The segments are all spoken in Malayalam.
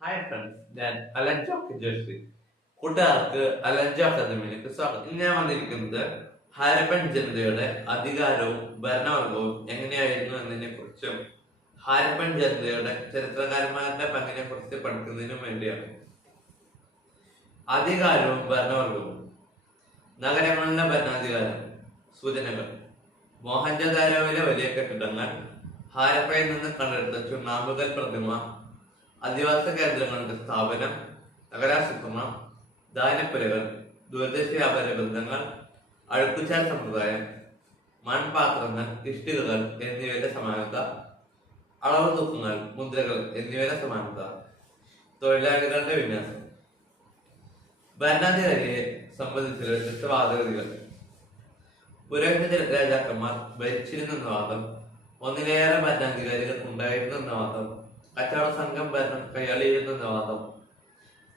ഹായ് ഫ്രണ്ട്സ്, ഞാൻ അലൻജോ ജേഴ്സി. കൂട്ടുകാർക്ക് അലൻജോ അക്കാദമിയിലേക്ക് സ്വാഗതം. ഇന്ന് ഞാൻ വന്നിരിക്കുന്നത് ഹാരപ്പൻ ജനതയുടെ അധികാരവും ഭരണവർഗവും എങ്ങനെയായിരുന്നു എന്നതിനെ കുറിച്ചും ഹാരപ്പൻ ജനതയുടെ ചരിത്രകാരന്മാരുടെ പങ്കിനെ കുറിച്ച് പഠിക്കുന്നതിനും വേണ്ടിയാണ്. അധികാരവും ഭരണവർഗവും. നഗരങ്ങളിലെ ഭരണാധികാരം. സൂചനകൾ: മോഹൻജദാരോവിലെ വലിയ കെട്ടിടങ്ങൾ, ഹാരപ്പയിൽ നിന്ന് കണ്ടെടുത്ത ചുണ്ണാമ്പുകൽ പ്രതിമ, അധിവാസ കേന്ദ്രങ്ങളുടെ സ്ഥാപനം, നഗരാസൂത്രണം, ധാന്യപ്പുരകൾ, ദൂരദേശ വ്യാപാര ബന്ധങ്ങൾ, അഴുക്കുചാൽ സമ്പ്രദായം, മൺപാത്രങ്ങൾ, ഇഷ്ടികകൾ എന്നിവയുടെ സമാനത, അളവ് തൂക്കങ്ങൾ, മുദ്രകൾ എന്നിവയുടെ സമാനത, തൊഴിലാളികളുടെ വിന്യാസം. ഭരണാധികാരിയെ സംബന്ധിച്ച വ്യത്യസ്ത വാദഗതികൾ. പുരോഹിത രാജാക്കന്മാർ ഭരിച്ചിരുന്നെന്ന വാദം, ഒന്നിലേറെ ഭരണാധികാരികൾ ഉണ്ടായിരുന്നു എന്ന വാദം, കച്ചവട സംഘം ഭരണം കൈയാളിയിരുന്നെന്ന വാദം,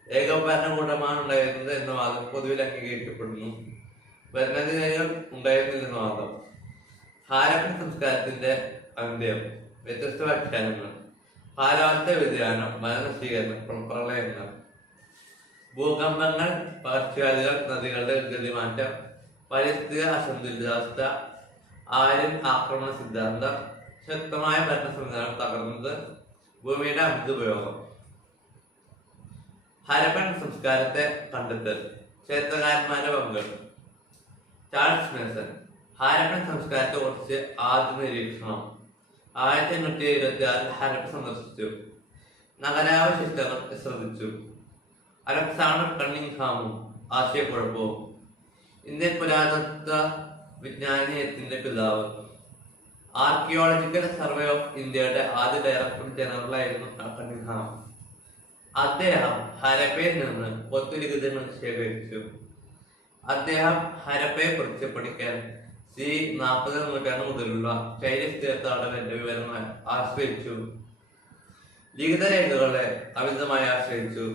ഏക ഭരണകൂടമാണ് ഉണ്ടായിരുന്നത് എന്ന വാദം പൊതുവിൽ അംഗീകരിക്കപ്പെടുന്നു. ഭരണാധികാരികൾ ഉണ്ടായിരുന്നില്ലെന്ന വാദം. ഹാരപ്പൻ സംസ്കാരത്തിന്റെ അന്ത്യം. വ്യത്യസ്ത വ്യാഖ്യാനങ്ങൾ. കാലാവസ്ഥ വ്യതിയാനം, വനനശീകരണം, പ്രളയങ്ങൾ, ഭൂകമ്പങ്ങൾ, പകർച്ചവ്യാധികൾ, നദികളുടെ ഗതിമാറ്റം, പരിസ്ഥിതി അസന്തുലിതാവസ്ഥ, ആര്യൻ ആക്രമണ സിദ്ധാന്തം, ശക്തമായ ഭരണ സംവിധാനം തകർന്നത്, ഭൂമിയുടെ അമിതുപയോഗം. ഹാരപ്പൻ സംസ്കാരത്തെ കണ്ടെത്തൽ. ക്ഷേത്രകാരന്മാരുടെ പങ്കുകൾ. ചാൾസ് മേസൺ ഹാരപ്പൻ സംസ്കാരത്തെ കുറിച്ച് ആദ്യ നിരീക്ഷണം. 1826 ഹാരപ്പ സന്ദർശിച്ചു. നഗരാവശിഷ്ടങ്ങൾ ശ്രദ്ധിച്ചു. അലക്സാണ്ടർ കണ്ണിംഗ്ഹാമും ആശയക്കുഴപ്പവും. ഇന്ത്യൻ പുരാതത്വ വിജ്ഞാനീയത്തിന്റെ പിതാവ്. ആർക്കിയോളജിക്കൽ സർവേ ഓഫ് ഇന്ത്യയുടെ ആദ്യ ഡയറക്ടർ ജനറലായിരുന്നു കണ്ണിംഗ്ഹാം. അദ്ദേഹം ഹരപ്പയിൽ നിന്ന് പൊത്തുലിഖിതങ്ങൾ ശേഖരിച്ചു. അദ്ദേഹം ഹരപ്പയെ കുറിച്ച് പഠിക്കാൻ 40 നൂറ്റാണ്ട് മുതലുള്ള ചൈനീസ് തീർത്ഥാടകരുടെ വിവരങ്ങൾ ആശ്രയിച്ചു. ലിഖിതരേഖകളെ അമിതമായി ആശ്രയിച്ചു.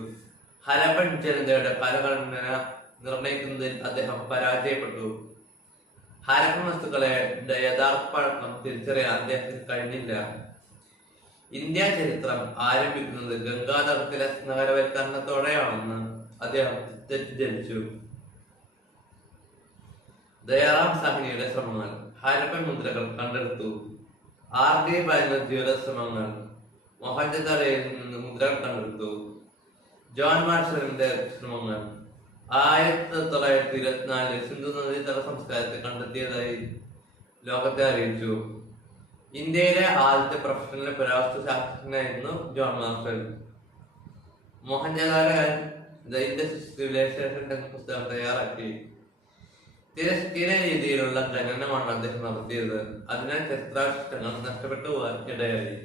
ഹരപ്പൻ ജനതയുടെ കാലഘടന നിർണയിക്കുന്നതിൽ അദ്ദേഹം പരാജയപ്പെട്ടു. ഹാരപ്പൻ വസ്തുക്കളെ യഥാർത്ഥ പഴക്കം തിരിച്ചറിയാൻ അദ്ദേഹത്തിന് കഴിഞ്ഞില്ല. ഇന്ത്യ ചരിത്രം ആരംഭിക്കുന്നത് ഗംഗാധരത്തിലെ നഗരവൽക്കരണത്തോടെയാണെന്ന് അദ്ദേഹം തെറ്റിദ്ധരിച്ചു. ദയാറാം സാഹ്നിയുടെ ശ്രമങ്ങൾ. ഹാരപ്പൻ മുദ്രകൾ കണ്ടെടുത്തു. RD ബാനർജിയുടെ ശ്രമങ്ങൾ. മോഹൻജദാരോയിൽ നിന്ന് മുദ്രകൾ കണ്ടെടുത്തു. ജോൺ മാർഷലിന്റെ ശ്രമങ്ങൾ. 1924 സിന്ധു നദീതട സംസ്കാരത്തെ കണ്ടെത്തിയതായി ലോകത്തെ അറിയിച്ചു. ഇന്ത്യയിലെ ആദ്യത്തെ പ്രൊഫഷണൽ പുരാവസ്തു ശാസ്ത്രജ്ഞനായിരുന്നു John Marshall. Mohenjodaro the Indus civilization എന്ന പുസ്തകം തയ്യാറാക്കി. തിരശ്ചീന രീതിയിലുള്ള ഖനനമാണ് അദ്ദേഹം നടത്തിയത്. അതിനാൽ ചരിത്രാവശിഷ്ടങ്ങൾ നഷ്ടപ്പെട്ടു പോകാൻ ഇടയായി.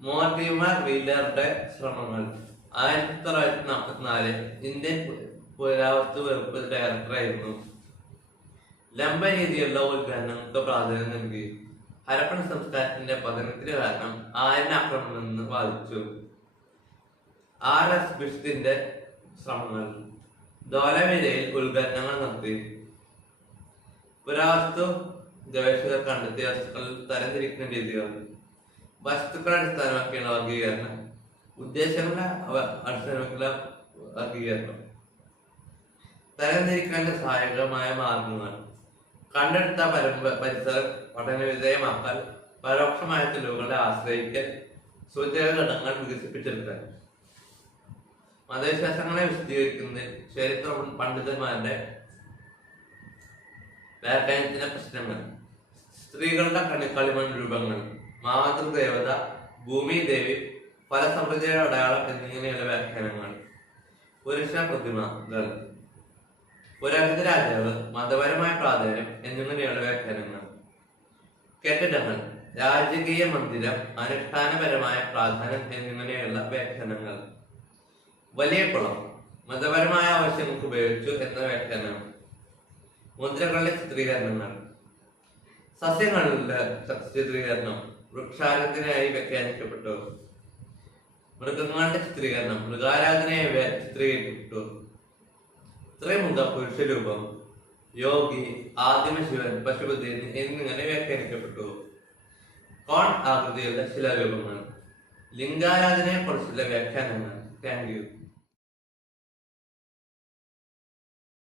മോർട്ടിമർ വീലറുടെ ശ്രമങ്ങൾ. 1944 ഇന്ത്യൻ പുരാവസ്തു വകുപ്പ് ഡയറക്ടറായിരുന്നു. ലംബ രീതിയിലുള്ള ഉത്ഖനനങ്ങൾക്ക് പ്രാധാന്യം നൽകി. ഹരപ്പൻ സംസ്കാരത്തിന്റെ പതനത്തിന് കാരണം ആര്യൻ ആക്രമണമെന്ന് വാദിച്ചു. RS ബിഷ്തിന്റെ ശ്രമങ്ങൾ. ധോലവിരയിൽ ഉത്ഖനനങ്ങൾ നടത്തി. പുരാവസ്തു ഗവേഷകർ കണ്ടെത്തിയ വസ്തുക്കളിൽ തരംതിരിക്കുന്ന രീതികൾ. വസ്തുക്കളെ അടിസ്ഥാനമാക്കിയുള്ള വർഗീകരണം. ഉദ്ദേശങ്ങളെ അടിസ്ഥാനമാക്കിയുള്ള വർഗീകരണം. തരംതിരിക്കേണ്ട സഹായകമായ മാർഗങ്ങൾ. കണ്ടെടുത്ത പരിസരം പഠനവിധേയമാക്കൽ, പരോക്ഷമായ തെളിവുകളെ ആശ്രയിക്കൽ, സൂചക ഘടകങ്ങൾ വികസിപ്പിച്ചെടുക്കൽ. മതവിശ്വാസങ്ങളെ വിശദീകരിക്കുന്നതിൽ ചരിത്ര പണ്ഡിതന്മാരുടെ വ്യാഖ്യാനത്തിന്റെ പ്രശ്നങ്ങൾ. സ്ത്രീകളുടെ കളിമൺ രൂപങ്ങൾ, മാതൃദേവത, ഭൂമി ദേവി, ഫലസമൃദ്ധിയുടെ അടയാളം എന്നിങ്ങനെയുള്ള വ്യാഖ്യാനങ്ങൾ. പുരുഷ പ്രതിമകൾ, പുരോഹിത രാജാവ്, മതപരമായ പ്രാധാന്യം എന്നിങ്ങനെയുള്ള വ്യാഖ്യാനങ്ങൾ. കെട്ടിടങ്ങൾ, രാജകീയ മന്ദിരം, അനുഷ്ഠാനപരമായ പ്രാധാന്യം എന്നിങ്ങനെയുള്ള വ്യാഖ്യാനങ്ങൾ. വലിയ കുളം, മതപരമായ ആവശ്യങ്ങൾക്ക് ഉപയോഗിച്ചു എന്ന വ്യാഖ്യാനം. മുദ്രകളുടെ ചിത്രീകരണങ്ങൾ. സസ്യങ്ങളുടെ ചിത്രീകരണം വൃക്ഷാരാധനയായി വ്യാഖ്യാനിക്കപ്പെട്ടു. മൃഗങ്ങളുടെ ചിത്രീകരണം മൃഗാരാധനയായി ചിത്രീകരിക്കപ്പെട്ടു. ത്രിമുഖ പുരുഷരൂപം, യോഗി, ആദിമശിവൻ, പശുപതി എന്നിങ്ങനെ വ്യാഖ്യാനിക്കപ്പെട്ടു. കോൺ ആകൃതിയുള്ള ശിലാരൂപങ്ങൾ. ലിംഗാരാധനയെ കുറിച്ചുള്ള വ്യാഖ്യാനങ്ങൾ. Thank you.